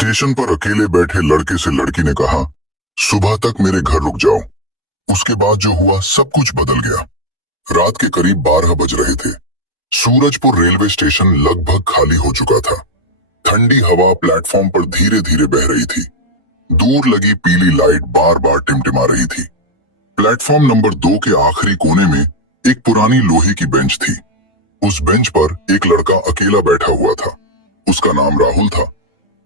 Station पर अकेले बैठे लड़के से लड़की ने कहा, सुबह तक मेरे घर रुक जाओ। उसके बाद जो हुआ सब कुछ बदल गया। रात के करीब 12 बज रहे थे। सूरजपुर रेलवे स्टेशन लगभग खाली हो चुका था। ठंडी हवा प्लेटफॉर्म पर धीरे धीरे बह रही थी। दूर लगी पीली लाइट बार बार टिमटिमा रही थी। प्लेटफॉर्म नंबर 2 के आखिरी कोने में एक पुरानी लोहे की बेंच थी। उस बेंच पर एक लड़का अकेला बैठा हुआ था। उसका नाम राहुल था।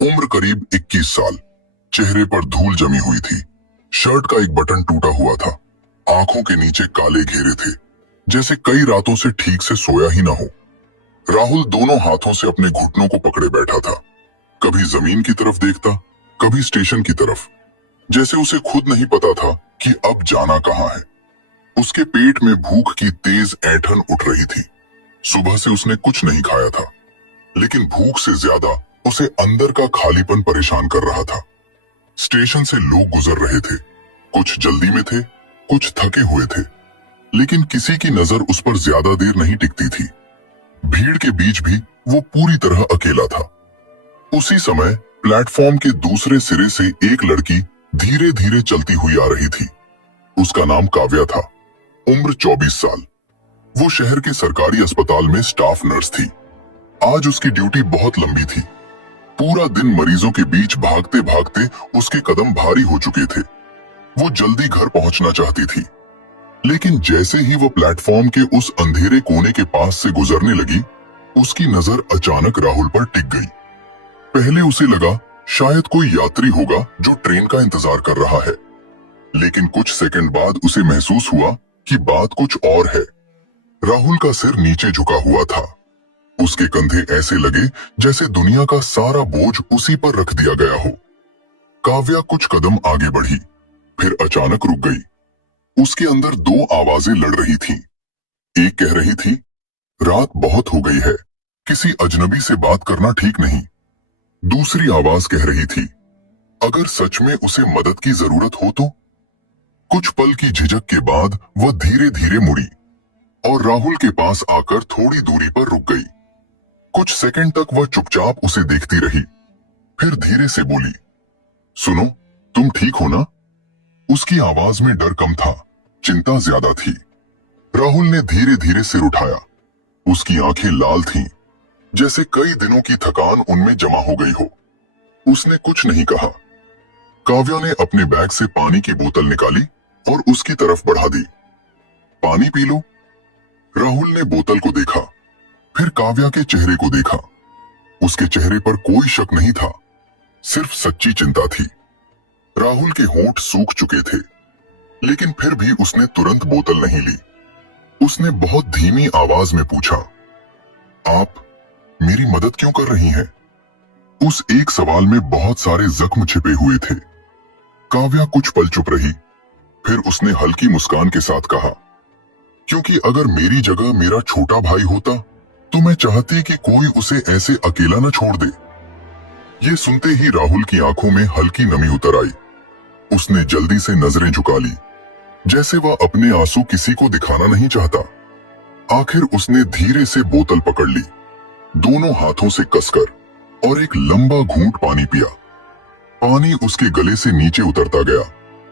उम्र करीब 21 साल। चेहरे पर धूल जमी हुई थी। शर्ट का एक बटन टूटा हुआ था। आंखों के नीचे काले घेरे थे, जैसे कई रातों से ठीक से सोया ही ना हो। राहुल दोनों हाथों से अपने घुटनों को पकड़े बैठा था। कभी जमीन की तरफ देखता, कभी स्टेशन की तरफ, जैसे उसे खुद नहीं पता था कि अब जाना कहाँ है। उसके पेट में भूख की तेज ऐंठन उठ रही थी। सुबह से उसने कुछ नहीं खाया था, लेकिन भूख से ज्यादा उसे अंदर का खालीपन परेशान कर रहा था। स्टेशन से लोग गुजर रहे थे। कुछ जल्दी में थे, कुछ थके हुए थे, लेकिन किसी की नजर उस पर ज्यादा देर नहीं टिकती थी। भीड़ के बीच भी वो पूरी तरह अकेला था। उसी समय प्लेटफॉर्म के दूसरे सिरे से एक लड़की धीरे धीरे चलती हुई आ रही थी। उसका नाम काव्या था। उम्र 24 साल। वो शहर के सरकारी अस्पताल में स्टाफ नर्स थी। आज उसकी ड्यूटी बहुत लंबी थी। पूरा दिन मरीजों के बीच भागते भागते उसके कदम भारी हो चुके थे। वो जल्दी घर पहुंचना चाहती थी, लेकिन जैसे ही वो प्लेटफॉर्म के उस अंधेरे कोने के पास से गुजरने लगी, उसकी नजर अचानक राहुल पर टिक गई। पहले उसे लगा शायद कोई यात्री होगा जो ट्रेन का इंतजार कर रहा है, लेकिन कुछ सेकंड बाद उसे महसूस हुआ कि बात कुछ और है। राहुल का सिर नीचे झुका हुआ था। उसके कंधे ऐसे लगे जैसे दुनिया का सारा बोझ उसी पर रख दिया गया हो। काव्या कुछ कदम आगे बढ़ी, फिर अचानक रुक गई। उसके अंदर दो आवाजें लड़ रही थीं। एक कह रही थी, रात बहुत हो गई है, किसी अजनबी से बात करना ठीक नहीं। दूसरी आवाज कह रही थी, अगर सच में उसे मदद की जरूरत हो तो। कुछ पल की झिझक के बाद वह धीरे धीरे मुड़ी और राहुल के पास आकर थोड़ी दूरी पर रुक गई। कुछ सेकंड तक वह चुपचाप उसे देखती रही, फिर धीरे से बोली, सुनो, तुम ठीक हो ना? उसकी आवाज में डर कम था, चिंता ज्यादा थी। राहुल ने धीरे धीरे सिर उठाया। उसकी आंखें लाल थीं, जैसे कई दिनों की थकान उनमें जमा हो गई हो। उसने कुछ नहीं कहा। काव्या ने अपने बैग से पानी की बोतल निकाली और उसकी तरफ बढ़ा दी। पानी पी लो। राहुल ने बोतल को देखा, फिर काव्या के चेहरे को देखा। उसके चेहरे पर कोई शक नहीं था, सिर्फ सच्ची चिंता थी। राहुल के होंठ सूख चुके थे, लेकिन फिर भी उसने तुरंत बोतल नहीं ली। उसने बहुत धीमी आवाज में पूछा, आप मेरी मदद क्यों कर रही हैं? उस एक सवाल में बहुत सारे जख्म छिपे हुए थे। काव्या कुछ पल चुप रही, फिर उसने हल्की मुस्कान के साथ कहा, क्योंकि अगर मेरी जगह मेरा छोटा भाई होता तो मैं चाहती कि कोई उसे ऐसे अकेला न छोड़ दे। ये सुनते ही राहुल की आंखों में हल्की नमी उतर आई। उसने जल्दी से नजरें झुका ली, जैसे वह अपने आंसू किसी को दिखाना नहीं चाहता। आखिर उसने धीरे से बोतल पकड़ ली, दोनों हाथों से कसकर, और एक लंबा घूंट पानी पिया। पानी उसके गले से नीचे उतरता गया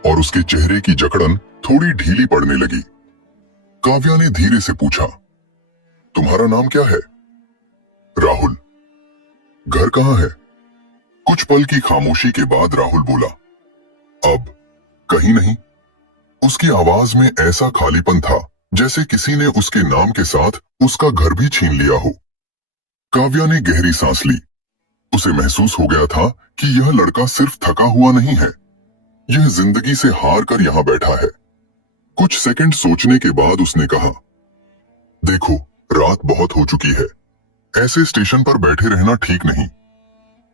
और उसके चेहरे की जकड़न थोड़ी ढीली पड़ने लगी। काव्या ने धीरे से पूछा, तुम्हारा नाम क्या है? राहुल। घर कहाँ है? कुछ पल की खामोशी के बाद राहुल बोला, अब कहीं नहीं। उसकी आवाज में ऐसा खालीपन था जैसे किसी ने उसके नाम के साथ उसका घर भी छीन लिया हो। काव्या ने गहरी सांस ली। उसे महसूस हो गया था कि यह लड़का सिर्फ थका हुआ नहीं है, यह जिंदगी से हार कर यहां बैठा है। कुछ सेकंड सोचने के बाद उसने कहा, देखो, रात बहुत हो चुकी है, ऐसे स्टेशन पर बैठे रहना ठीक नहीं।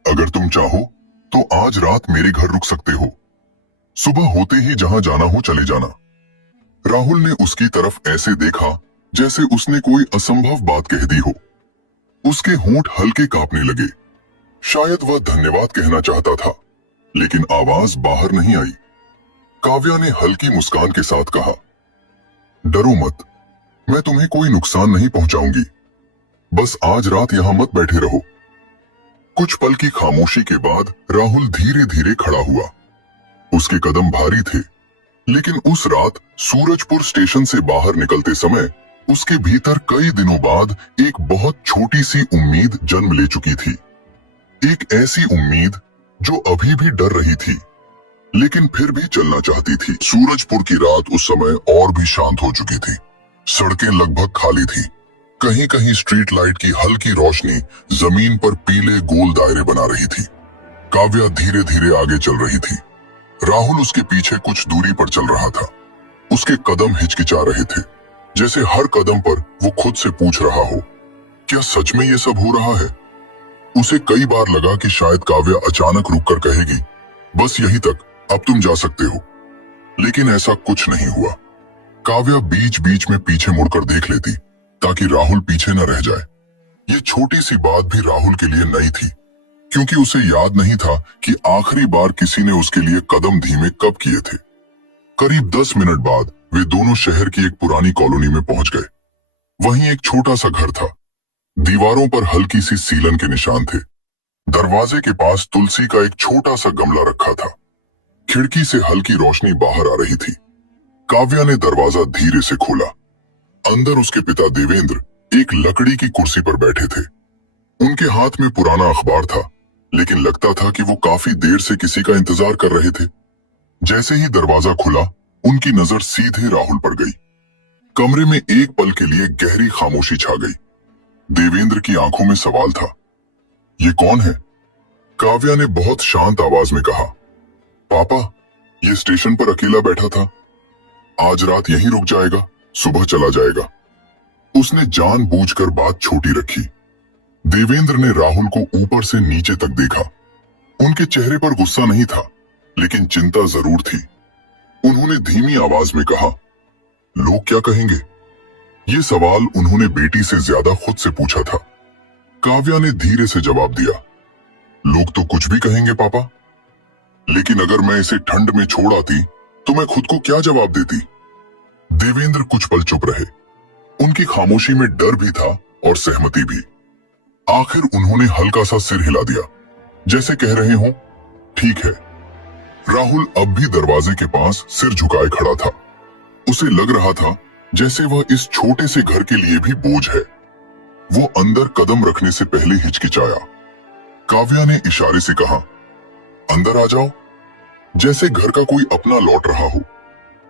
अगर तुम चाहो तो आज रात मेरे घर रुक सकते हो। सुबह होते ही जहां जाना हो चले जाना। राहुल ने उसकी तरफ ऐसे देखा जैसे उसने कोई असंभव बात कह दी हो। उसके होंठ हल्के कांपने लगे। शायद वह धन्यवाद कहना चाहता था, लेकिन आवाज बाहर नहीं आई। काव्या ने हल्की मुस्कान के साथ कहा, डरो मत, मैं तुम्हें कोई नुकसान नहीं पहुंचाऊंगी। बस आज रात यहां मत बैठे रहो। कुछ पल की खामोशी के बाद राहुल धीरे धीरे खड़ा हुआ। उसके कदम भारी थे, लेकिन उस रात सूरजपुर स्टेशन से बाहर निकलते समय उसके भीतर कई दिनों बाद एक बहुत छोटी सी उम्मीद जन्म ले चुकी थी। एक ऐसी उम्मीद जो अभी भी डर रही थी, लेकिन फिर भी चलना चाहती थी। सूरजपुर की रात उस समय और भी शांत हो चुकी थी। सड़कें लगभग खाली थी। कहीं कहीं स्ट्रीट लाइट की हल्की रोशनी जमीन पर पीले गोल दायरे बना रही थी। काव्या धीरे धीरे आगे चल रही थी। राहुल उसके पीछे कुछ दूरी पर चल रहा था। उसके कदम हिचकिचा रहे थे, जैसे हर कदम पर वो खुद से पूछ रहा हो, क्या सच में ये सब हो रहा है? उसे कई बार लगा कि शायद काव्या अचानक रुककर कहेगी, बस यहीं तक, अब तुम जा सकते हो। लेकिन ऐसा कुछ नहीं हुआ। काव्या बीच बीच में पीछे मुड़कर देख लेती, ताकि राहुल पीछे न रह जाए। ये छोटी सी बात भी राहुल के लिए नई थी, क्योंकि उसे याद नहीं था कि आखिरी बार किसी ने उसके लिए कदम धीमे कब किए थे। करीब 10 मिनट बाद वे दोनों शहर की एक पुरानी कॉलोनी में पहुंच गए। वहीं एक छोटा सा घर था। दीवारों पर हल्की सी सीलन के निशान थे। दरवाजे के पास तुलसी का एक छोटा सा गमला रखा था। खिड़की से हल्की रोशनी बाहर आ रही थी। काव्या ने दरवाजा धीरे से खोला। अंदर उसके पिता देवेंद्र एक लकड़ी की कुर्सी पर बैठे थे। उनके हाथ में पुराना अखबार था, लेकिन लगता था कि वो काफी देर से किसी का इंतजार कर रहे थे। जैसे ही दरवाजा खुला, उनकी नजर सीधे राहुल पर गई। कमरे में एक पल के लिए गहरी खामोशी छा गई। देवेंद्र की आंखों में सवाल था, ये कौन है? काव्या ने बहुत शांत आवाज में कहा, पापा, ये स्टेशन पर अकेला बैठा था। आज रात यहीं रुक जाएगा, सुबह चला जाएगा। उसने जानबूझकर बात छोटी रखी। देवेंद्र ने राहुल को ऊपर से नीचे तक देखा। उनके चेहरे पर गुस्सा नहीं था, लेकिन चिंता जरूर थी। उन्होंने धीमी आवाज में कहा, लोग क्या कहेंगे? ये सवाल उन्होंने बेटी से ज्यादा खुद से पूछा था। काव्या ने धीरे से जवाब दिया, लोग तो कुछ भी कहेंगे पापा, लेकिन अगर मैं इसे ठंड में छोड़ आती तो मैं खुद को क्या जवाब देती? देवेंद्र कुछ पल चुप रहे। उनकी खामोशी में डर भी था और सहमति भी। आखिर उन्होंने हल्का सा सिर हिला दिया, जैसे कह रहे हो, ठीक है। राहुल अब भी दरवाजे के पास सिर झुकाए खड़ा था। उसे लग रहा था जैसे वह इस छोटे से घर के लिए भी बोझ है। वो अंदर कदम रखने से पहले हिचकिचाया। काव्या ने इशारे से कहा, अंदर आ जाओ, जैसे घर का कोई अपना लौट रहा हो।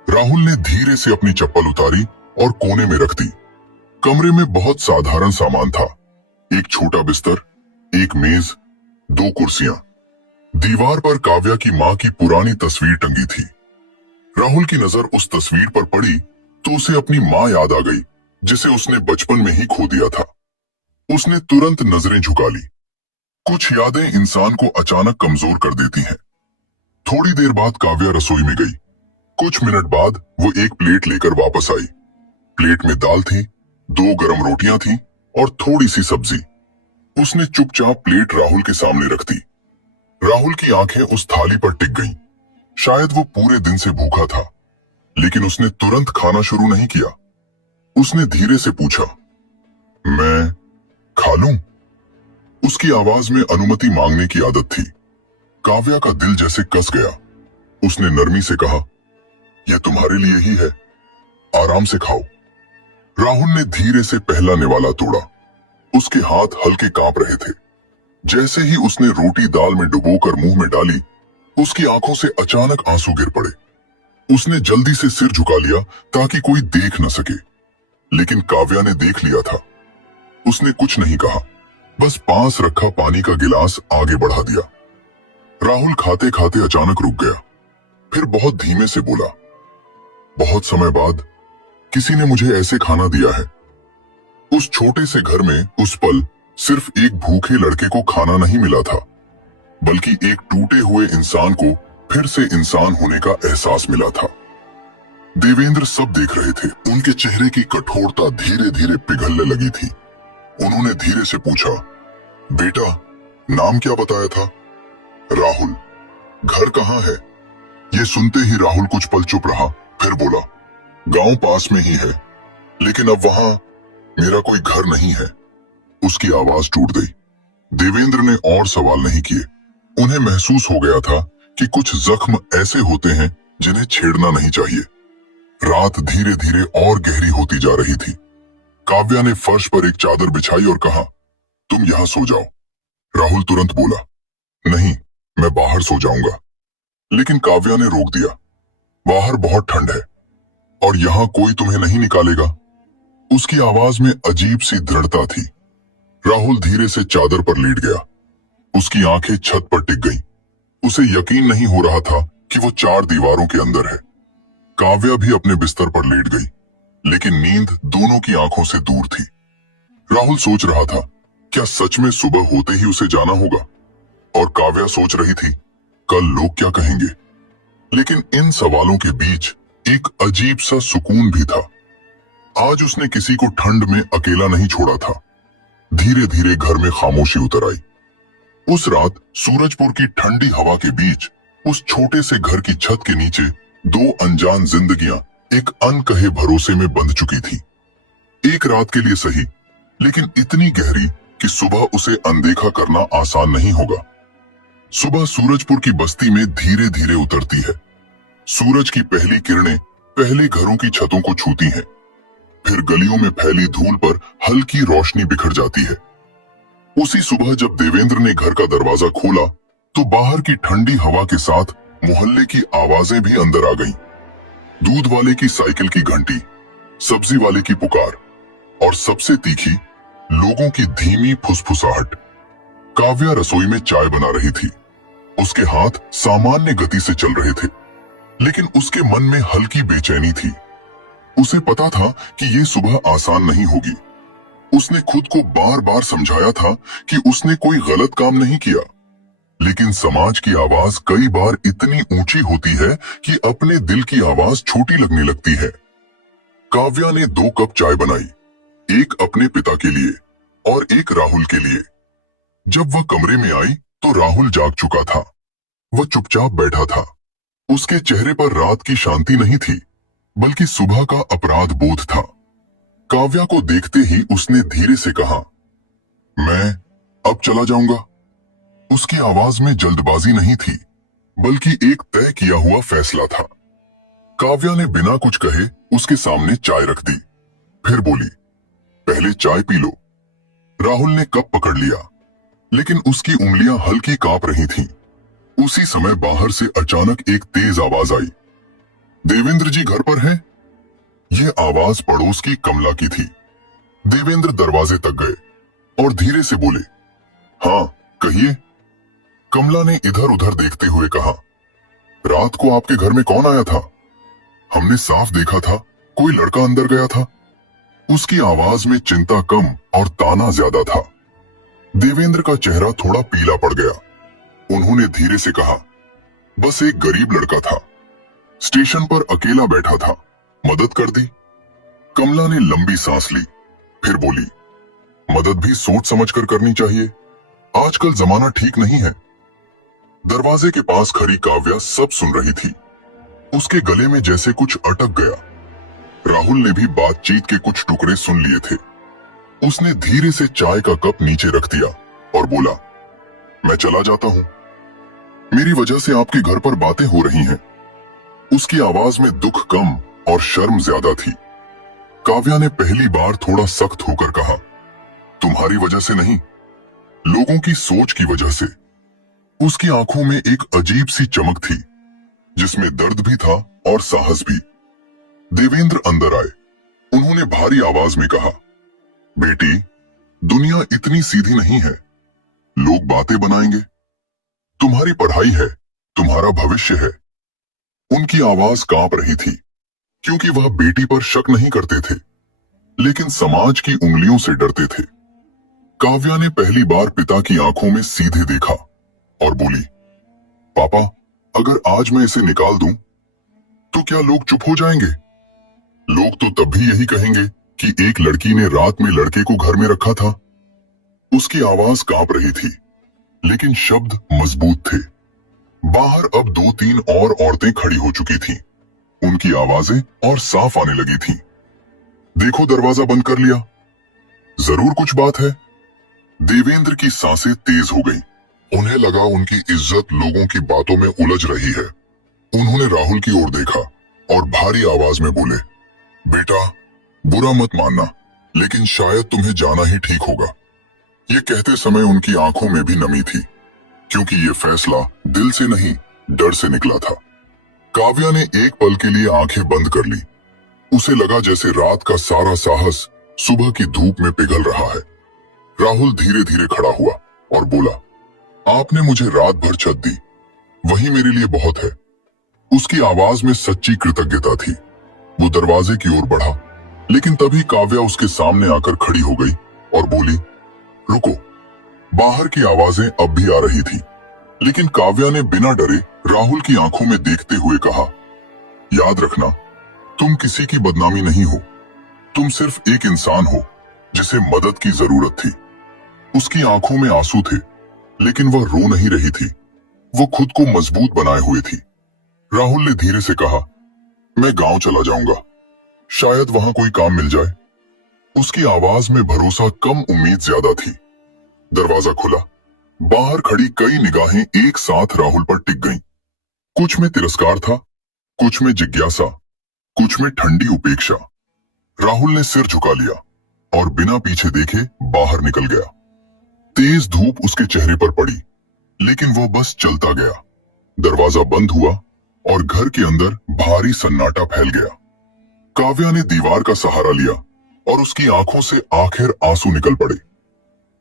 राहुल ने धीरे से अपनी चप्पल उतारी और कोने में रख दी। कमरे में बहुत साधारण सामान था। एक छोटा बिस्तर, एक मेज, 2 कुर्सियां। दीवार पर काव्या की मां की पुरानी तस्वीर टंगी थी। राहुल की नजर उस तस्वीर पर पड़ी तो उसे अपनी मां याद आ गई, जिसे उसने बचपन में ही खो दिया था। उसने तुरंत नजरें झुका ली। कुछ यादें इंसान को अचानक कमजोर कर देती हैं। थोड़ी देर बाद काव्या रसोई में गई। कुछ मिनट बाद वो एक प्लेट लेकर वापस आई। प्लेट में दाल थी, 2 गरम रोटियां थी और थोड़ी सी सब्जी। उसने चुपचाप प्लेट राहुल के सामने रख दी। राहुल की आंखें उस थाली पर टिक गईं। शायद वो पूरे दिन से भूखा था, लेकिन उसने तुरंत खाना शुरू नहीं किया। उसने धीरे से पूछा, मैं खा लूं? उसकी आवाज में अनुमति मांगने की आदत थी। काव्या का दिल जैसे कस गया। उसने नरमी से कहा, यह तुम्हारे लिए ही है, आराम से खाओ। राहुल ने धीरे से पहला निवाला तोड़ा। उसके हाथ हल्के कांप रहे थे। जैसे ही उसने रोटी दाल में डुबोकर मुंह में डाली, उसकी आंखों से अचानक आंसू गिर पड़े। उसने जल्दी से सिर झुका लिया ताकि कोई देख न सके, लेकिन काव्या ने देख लिया था। उसने कुछ नहीं कहा, बस पास रखा पानी का गिलास आगे बढ़ा दिया। राहुल खाते खाते अचानक रुक गया, फिर बहुत धीमे से बोला, बहुत समय बाद किसी ने मुझे ऐसे खाना दिया है। उस छोटे से घर में उस पल सिर्फ एक भूखे लड़के को खाना नहीं मिला था, बल्कि एक टूटे हुए इंसान को फिर से इंसान होने का एहसास मिला था। देवेंद्र सब देख रहे थे। उनके चेहरे की कठोरता धीरे धीरे पिघलने लगी थी। उन्होंने धीरे से पूछा, बेटा, नाम क्या बताया था? राहुल। घर कहाँ है? ये सुनते ही राहुल कुछ पल चुप रहा, फिर बोला, गांव पास में ही है, लेकिन अब वहां मेरा कोई घर नहीं है। उसकी आवाज टूट गई। देवेंद्र ने और सवाल नहीं किए। उन्हें महसूस हो गया था कि कुछ जख्म ऐसे होते हैं जिन्हें छेड़ना नहीं चाहिए। रात धीरे धीरे और गहरी होती जा रही थी। काव्या ने फर्श पर एक चादर बिछाई और कहा, तुम यहां सो जाओ। राहुल तुरंत बोला, नहीं, मैं बाहर सो जाऊंगा। लेकिन काव्या ने रोक दिया, बाहर बहुत ठंड है और यहां कोई तुम्हें नहीं निकालेगा। उसकी आवाज में अजीब सी दृढ़ता थी। राहुल धीरे से चादर पर लेट गया। उसकी आंखें छत पर टिक गईं। उसे यकीन नहीं हो रहा था कि वो चार दीवारों के अंदर है। काव्या भी अपने बिस्तर पर लेट गई, लेकिन नींद दोनों की आंखों से दूर थी। राहुल सोच रहा था, क्या सच में सुबह होते ही उसे जाना होगा? और काव्या सोच रही थी, कल लोग क्या कहेंगे? लेकिन इन सवालों के बीच एक अजीब सा सुकून भी था। आज उसने किसी को ठंड में अकेला नहीं छोड़ा था। धीरे धीरे घर में खामोशी उतर आई। उस रात सूरजपुर की ठंडी हवा के बीच उस छोटे से घर की छत के नीचे दो अनजान जिंदगियां एक अनकहे भरोसे में बंध चुकी थी। एक रात के लिए सही, लेकिन इतनी गहरी कि सुबह उसे अनदेखा करना आसान नहीं होगा। सुबह सूरजपुर की बस्ती में धीरे धीरे उतरती है। सूरज की पहली किरणें पहले घरों की छतों को छूती हैं, फिर गलियों में फैली धूल पर हल्की रोशनी बिखर जाती है। उसी सुबह जब देवेंद्र ने घर का दरवाजा खोला तो बाहर की ठंडी हवा के साथ मोहल्ले की आवाजें भी अंदर आ गईं। दूध वाले की साइकिल की घंटी, सब्जी वाले की पुकार और सबसे तीखी लोगों की धीमी फुसफुसाहट। काव्या रसोई में चाय बना रही थी। उसके हाथ सामान्य गति से चल रहे थे, लेकिन उसके मन में हल्की बेचैनी थी। उसे पता था कि ये सुबह आसान नहीं होगी। उसने खुद को बार बार समझाया था कि उसने कोई गलत काम नहीं किया, लेकिन समाज की आवाज कई बार इतनी ऊंची होती है कि अपने दिल की आवाज छोटी लगने लगती है। काव्या ने 2 कप चाय बनाई, एक अपने पिता के लिए और एक राहुल के लिए। जब वह कमरे में आई तो राहुल जाग चुका था। वह चुपचाप बैठा था। उसके चेहरे पर रात की शांति नहीं थी, बल्कि सुबह का अपराध बोध था। काव्या को देखते ही उसने धीरे से कहा, मैं अब चला जाऊंगा। उसकी आवाज में जल्दबाजी नहीं थी, बल्कि एक तय किया हुआ फैसला था। काव्या ने बिना कुछ कहे उसके सामने चाय रख दी, फिर बोली, पहले चाय पी लो। राहुल ने कप पकड़ लिया, लेकिन उसकी उंगलियां हल्की कांप रही थीं। उसी समय बाहर से अचानक एक तेज आवाज आई, देवेंद्र जी घर पर हैं? यह आवाज पड़ोस की कमला की थी। देवेंद्र दरवाजे तक गए और धीरे से बोले, हाँ कहिए। कमला ने इधर उधर देखते हुए कहा, रात को आपके घर में कौन आया था? हमने साफ देखा था, कोई लड़का अंदर गया था। उसकी आवाज में चिंता कम और ताना ज्यादा था। देवेंद्र का चेहरा थोड़ा पीला पड़ गया। उन्होंने धीरे से कहा, बस एक गरीब लड़का था, स्टेशन पर अकेला बैठा था, मदद कर दी। कमला ने लंबी सांस ली, फिर बोली, मदद भी सोच समझ कर करनी चाहिए, आजकल जमाना ठीक नहीं है। दरवाजे के पास खड़ी काव्या सब सुन रही थी। उसके गले में जैसे कुछ अटक गया। राहुल ने भी बातचीत के कुछ टुकड़े सुन लिए थे। उसने धीरे से चाय का कप नीचे रख दिया और बोला, मैं चला जाता हूं, मेरी वजह से आपके घर पर बातें हो रही हैं। उसकी आवाज में दुख कम और शर्म ज्यादा थी। काव्या ने पहली बार थोड़ा सख्त होकर कहा, तुम्हारी वजह से नहीं, लोगों की सोच की वजह से। उसकी आंखों में एक अजीब सी चमक थी, जिसमें दर्द भी था और साहस भी। देवेंद्र अंदर आए। उन्होंने भारी आवाज में कहा, बेटी, दुनिया इतनी सीधी नहीं है, लोग बातें बनाएंगे। तुम्हारी पढ़ाई है, तुम्हारा भविष्य है। उनकी आवाज कांप रही थी, क्योंकि वह बेटी पर शक नहीं करते थे, लेकिन समाज की उंगलियों से डरते थे। काव्या ने पहली बार पिता की आंखों में सीधे देखा और बोली, पापा, अगर आज मैं इसे निकाल दूं, तो क्या लोग चुप हो जाएंगे? लोग तो तब भी यही कहेंगे कि एक लड़की ने रात में लड़के को घर में रखा था। उसकी आवाज कांप रही थी, लेकिन शब्द मजबूत थे। बाहर अब 2-3 और औरतें खड़ी हो चुकी थीं। उनकी आवाजें और साफ आने लगी थीं। देखो, दरवाजा बंद कर लिया, जरूर कुछ बात है। देवेंद्र की सांसें तेज हो गईं। उन्हें लगा उनकी इज्जत लोगों की बातों में उलझ रही है। उन्होंने राहुल की ओर देखा और भारी आवाज में बोले, बेटा, बुरा मत मानना, लेकिन शायद तुम्हें जाना ही ठीक होगा। ये कहते समय उनकी आंखों में भी नमी थी, क्योंकि ये फैसला दिल से नहीं, डर से निकला था। काव्या ने एक पल के लिए आंखें बंद कर ली। उसे लगा जैसे रात का सारा साहस सुबह की धूप में पिघल रहा है। राहुल धीरे धीरे खड़ा हुआ और बोला, आपने मुझे रात भर छत दी, वही मेरे लिए बहुत है। उसकी आवाज में सच्ची कृतज्ञता थी। वो दरवाजे की ओर बढ़ा, लेकिन तभी काव्या उसके सामने आकर खड़ी हो गई और बोली, रुको। बाहर की आवाजें अब भी आ रही थी, लेकिन काव्या ने बिना डरे राहुल की आंखों में देखते हुए कहा, याद रखना, तुम किसी की बदनामी नहीं हो। तुम सिर्फ एक इंसान हो जिसे मदद की जरूरत थी। उसकी आंखों में आंसू थे, लेकिन वह रो नहीं रही थी। वो खुद को मजबूत बनाए हुए थी। राहुल ने धीरे से कहा, मैं गांव चला जाऊंगा, शायद वहां कोई काम मिल जाए। उसकी आवाज में भरोसा कम, उम्मीद ज्यादा थी। दरवाजा खुला। बाहर खड़ी कई निगाहें एक साथ राहुल पर टिक गईं। कुछ में तिरस्कार था, कुछ में जिज्ञासा, कुछ में ठंडी उपेक्षा। राहुल ने सिर झुका लिया और बिना पीछे देखे बाहर निकल गया। तेज धूप उसके चेहरे पर पड़ी, लेकिन वो बस चलता गया। दरवाजा बंद हुआ और घर के अंदर भारी सन्नाटा फैल गया। काव्या ने दीवार का सहारा लिया और उसकी आंखों से आखिर आंसू निकल पड़े।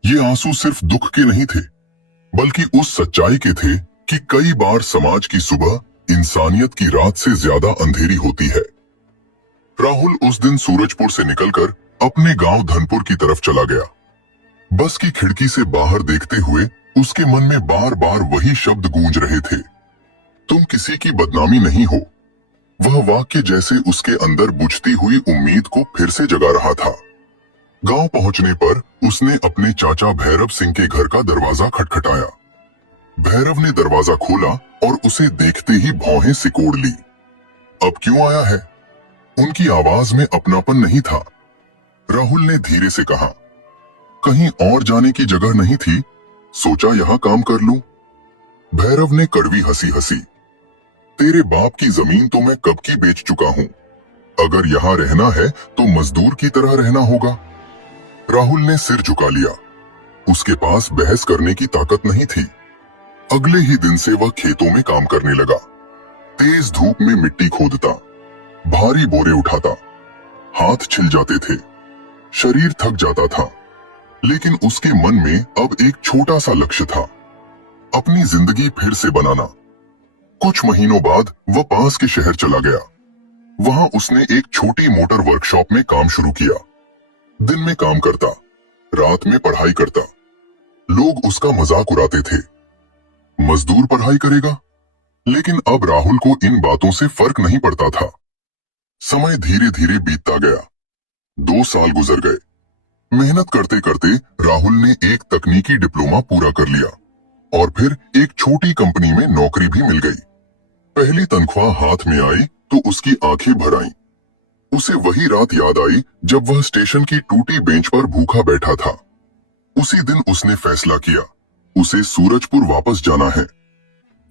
ये आंसू सिर्फ दुख के नहीं थे, बल्कि उस सच्चाई के थे कि कई बार समाज की सुबह इंसानियत की रात से ज्यादा अंधेरी होती है। राहुल उस दिन सूरजपुर से निकलकर अपने गांव धनपुर की तरफ चला गया। बस की खिड़की से बाहर देखते हुए उसके मन में बार बार वही शब्द गूंज रहे थे, तुम किसी की बदनामी नहीं हो। वह वाक्य जैसे उसके अंदर बुझती हुई उम्मीद को फिर से जगा रहा था। गांव पहुंचने पर उसने अपने चाचा भैरव सिंह के घर का दरवाजा खटखटाया। भैरव ने दरवाजा खोला और उसे देखते ही भौहें सिकोड़ ली। अब क्यों आया है? उनकी आवाज में अपनापन नहीं था। राहुल ने धीरे से कहा, कहीं और जाने की जगह नहीं थी, सोचा यहां काम कर लूं। भैरव ने कड़वी हंसी हंसी, तेरे बाप की जमीन तो मैं कब की बेच चुका हूं। अगर यहां रहना है तो मजदूर की तरह रहना होगा। राहुल ने सिर झुका लिया। उसके पास बहस करने की ताकत नहीं थी। अगले ही दिन से वह खेतों में काम करने लगा। तेज धूप में मिट्टी खोदता, भारी बोरे उठाता। हाथ छिल जाते थे, शरीर थक जाता था, लेकिन उसके मन में अब एक छोटा सा लक्ष्य था, अपनी जिंदगी फिर से बनाना। कुछ महीनों बाद वह पास के शहर चला गया। वहां उसने एक छोटी मोटर वर्कशॉप में काम शुरू किया। दिन में काम करता, रात में पढ़ाई करता। लोग उसका मजाक उड़ाते थे, मजदूर पढ़ाई करेगा। लेकिन अब राहुल को इन बातों से फर्क नहीं पड़ता था। समय धीरे धीरे बीतता गया। 2 साल गुजर गए। मेहनत करते करते राहुल ने एक तकनीकी डिप्लोमा पूरा कर लिया और फिर एक छोटी कंपनी में नौकरी भी मिल गई। पहली तनख्वाह हाथ में आई तो उसकी आंखें भर आईं। उसे वही रात याद आई जब वह स्टेशन की टूटी बेंच पर भूखा बैठा था। उसी दिन उसने फैसला किया, उसे सूरजपुर वापस जाना है।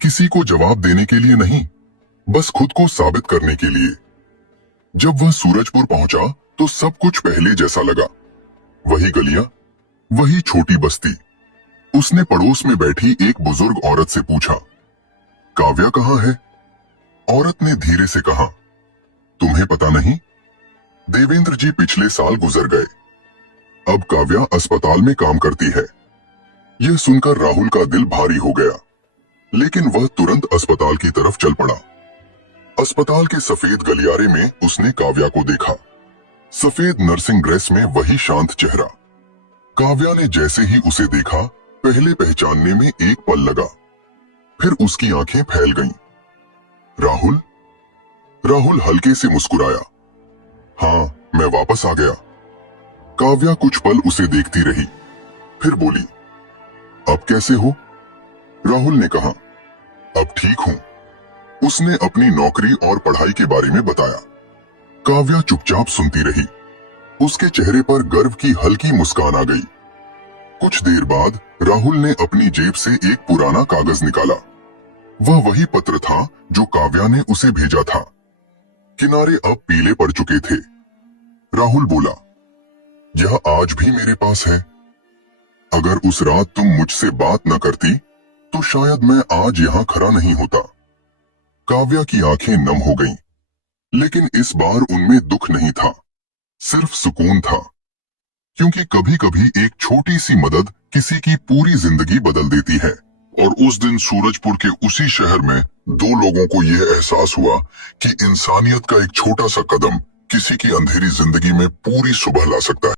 किसी को जवाब देने के लिए नहीं, बस खुद को साबित करने के लिए। जब वह सूरजपुर पहुंचा तो सब कुछ पहले जैसा लगा। वही गलियां, वही छोटी बस्ती। उसने पड़ोस में बैठी एक बुजुर्ग औरत से पूछा, काव्या कहाँ है? औरत ने धीरे से कहा, तुम्हें पता नहीं? देवेंद्र जी पिछले साल गुजर गए। अब काव्या अस्पताल में काम करती है। यह सुनकर राहुल का दिल भारी हो गया, लेकिन वह तुरंत अस्पताल की तरफ चल पड़ा। अस्पताल के सफेद गलियारे में उसने काव्या को देखा। सफेद नर्सिंग ड्रेस में वही शांत चेहरा। काव्या ने जैसे ही उसे देखा, पहले पहचानने में एक पल लगा, फिर उसकी आंखें फैल गईं। राहुल? राहुल हल्के से मुस्कुराया। हाँ, मैं वापस आ गया। काव्या कुछ पल उसे देखती रही, फिर बोली, अब कैसे हो? राहुल ने कहा, अब ठीक हूं। उसने अपनी नौकरी और पढ़ाई के बारे में बताया। काव्या चुपचाप सुनती रही। उसके चेहरे पर गर्व की हल्की मुस्कान आ गई। कुछ देर बाद राहुल ने अपनी जेब से एक पुराना कागज निकाला। वह वही पत्र था जो काव्या ने उसे भेजा था। किनारे अब पीले पड़ चुके थे। राहुल बोला, यह आज भी मेरे पास है। अगर उस रात तुम मुझसे बात न करती तो शायद मैं आज यहां खड़ा नहीं होता। काव्या की आंखें नम हो गईं, लेकिन इस बार उनमें दुख नहीं था, सिर्फ सुकून था। क्योंकि कभी कभी एक छोटी सी मदद किसी की पूरी जिंदगी बदल देती है। और उस दिन सूरजपुर के उसी शहर में दो लोगों को यह एहसास हुआ कि इंसानियत का एक छोटा सा कदम किसी की अंधेरी जिंदगी में पूरी सुबह ला सकता है।